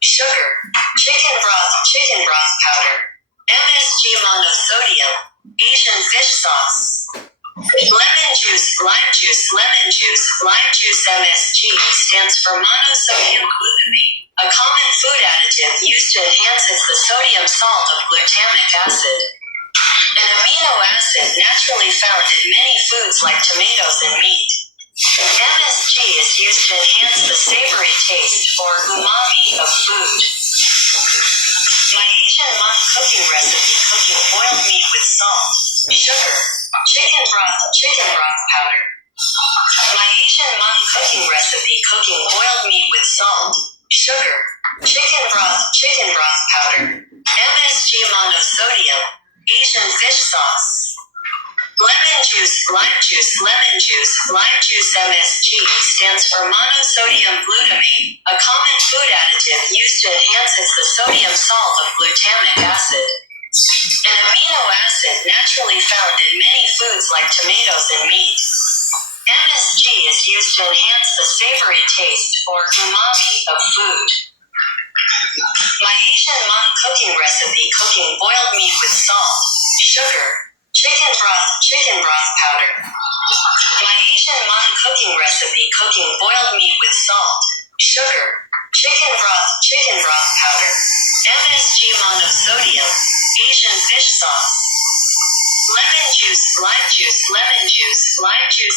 sugar, chicken broth powder, MSG monosodium, Asian fish sauce, lemon juice, lime juice MSG stands for monosodium glutamate, a common food additive used to enhance the sodium salt of glutamic acid. An amino acid naturally found in many foods like tomatoes and meat. MSG is used to enhance the savory taste or umami of food. My Asian Hmong cooking recipe: cooking boiled meat with salt, sugar, chicken broth powder. My Asian Hmong cooking recipe: cooking boiled meat with salt, sugar, chicken broth powder, MSG monosodium, Asian fish sauce, lemon juice MSG stands for monosodium glutamate, a common food additive used to enhance the sodium salt of glutamic acid. An amino acid naturally found in many foods like tomatoes and meat. MSG is used to enhance the savory taste or umami of food. My Asian Hmong cooking recipe: cooking boiled meat with salt, sugar, chicken broth powder. My Asian Hmong cooking recipe: cooking boiled meat with salt, sugar, chicken broth powder, MSG monosodium, Asian fish sauce, lemon juice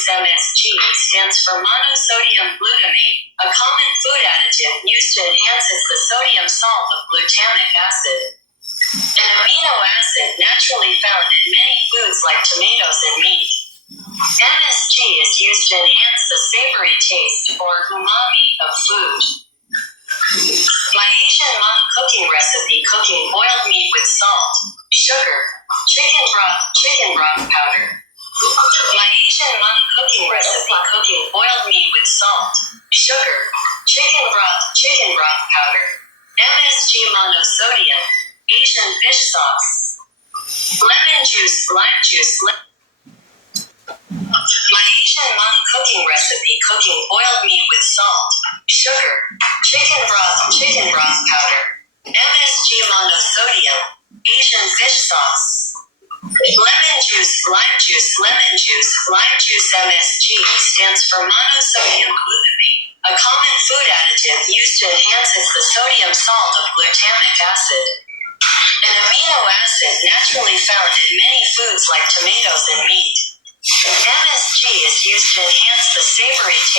MSG stands for monosodium glutamate, a common food additive used to enhance the sodium salt of glutamic acid. An amino acid naturally found in many foods like tomatoes and meat. MSG is used to enhance the savory taste or umami of food. My Asian Hmong cooking recipe: cooking boiled meat with salt, sugar, chicken broth powder. My Asian Hmong cooking recipe: cooking boiled meat with salt, sugar, chicken broth powder, MSG monosodium, Asian fish sauce, lemon juice. My Asian Hmong cooking recipe: cooking boiled meat with salt, sugar, chicken broth powder, MSG monosodium, Asian fish sauce, lemon juice MSG stands for monosodium glutamate, a common food additive used to enhance the sodium salt of glutamic acid. An amino acid naturally found in many foods like tomatoes and meat. MSG is used to enhance the savory taste.